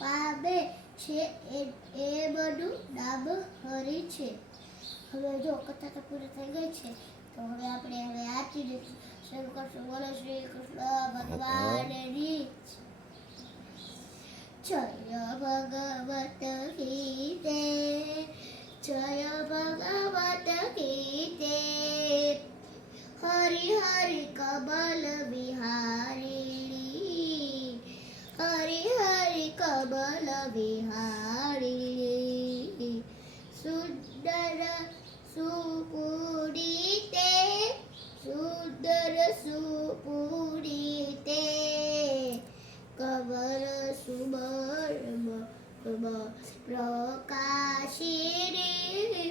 પામે છે એ બધું નામ હરી છે. હવે જો કથા તો પૂરી થઈ ગઈ છે, તો હવે આપણે આરતી શરૂ કરશું. બોલો શ્રી કૃષ્ણ ભગવાનની જય ભગવત ગીતે, જય ભગવત ગીતે. હરિ હરિ કમલ વિહારી, હરિ હરિ કમલ વિહારી. સુંદર સુપુરીતે, સુંદર સુપુરીતે. કમર સુબર્મ પ્રકાશિની,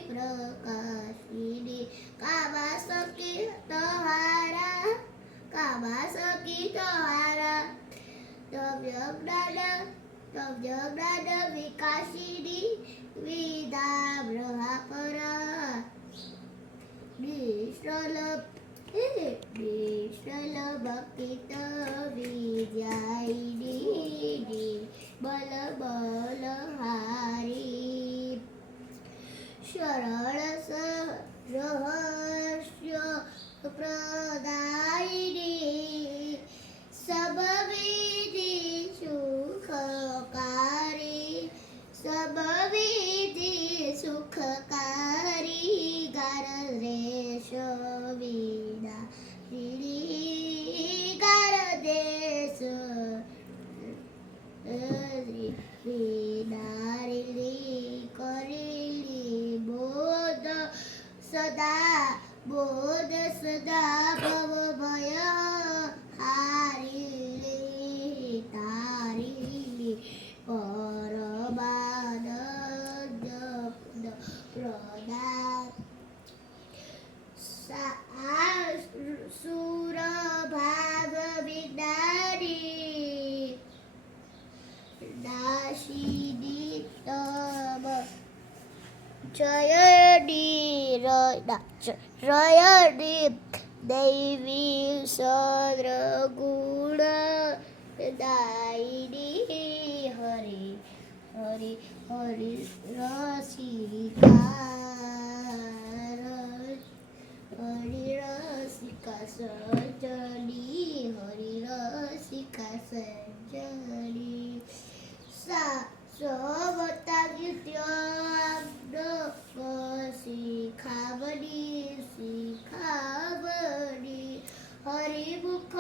પ્રકાશિની. કામા સખી તહારા, કામા સખી તહારા. તવ્ય જ્ઞાન વિકાશિની, વિદ્યા પરા. નિશ્ચલ ભક્તિત વિદ્યાયિની, બલ બલહારી. સરળ રહસ્ય પ્રદાયિની, સબવિધિ સુખકારી, સબવિધિ સુખકારી. ગારદેશ વિના ગારદેશ વિનારી કરેલી બોધ સદા, બોધ સદા ભવ ભય હારી તારી. પરમાનંદ પ્રદા સુર ભાગ વિનારી, દાશિની તમ જયની રયની. દૈવી સદ્રગુણ દાયિની. હરિ હરિ હરિ રસિકા, હરિ રસિકા સજની, હરિ રસિકા સજની. સવતા ગીત્યો શિખામણી, શિખામણી. હરિમુખ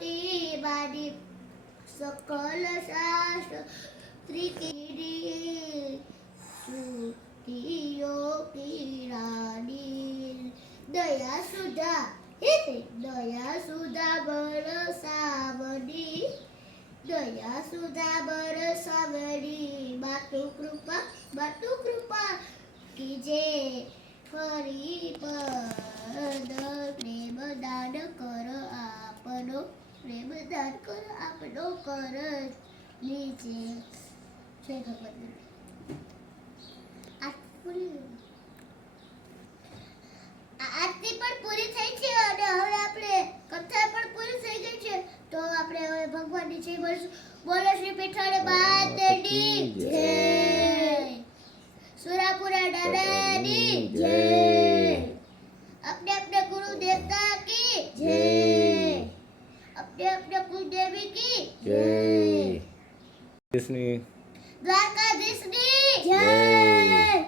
કી વાણી, સકલ શાસ્ત્ર ત્રિકીરી. સુખીઓ કી રાની. દયા સુધા બરસાવની, દયા સુધા બરસાવની. માતુ કૃપા કીજે, હરિ પદ પ્રેમ દાન કર આપનો, પ્રેમ દાન કર આપનો કર લીજે. જય ભગવાન. આરતી પણ પૂરી થઈ છે અને હવે આપણે કથા પણ પૂરી થઈ ગઈ છે, તો આપણે હવે ભગવાનની જય બોલીશું. બોલો શ્રી પીઠળ માતની જય, સુરાપુરા દાદાની જય, अपने अपने गुरु देवता की जय, अपने अपने कुल देवी की जय, कृष्ण द्वारकाधीश की जय.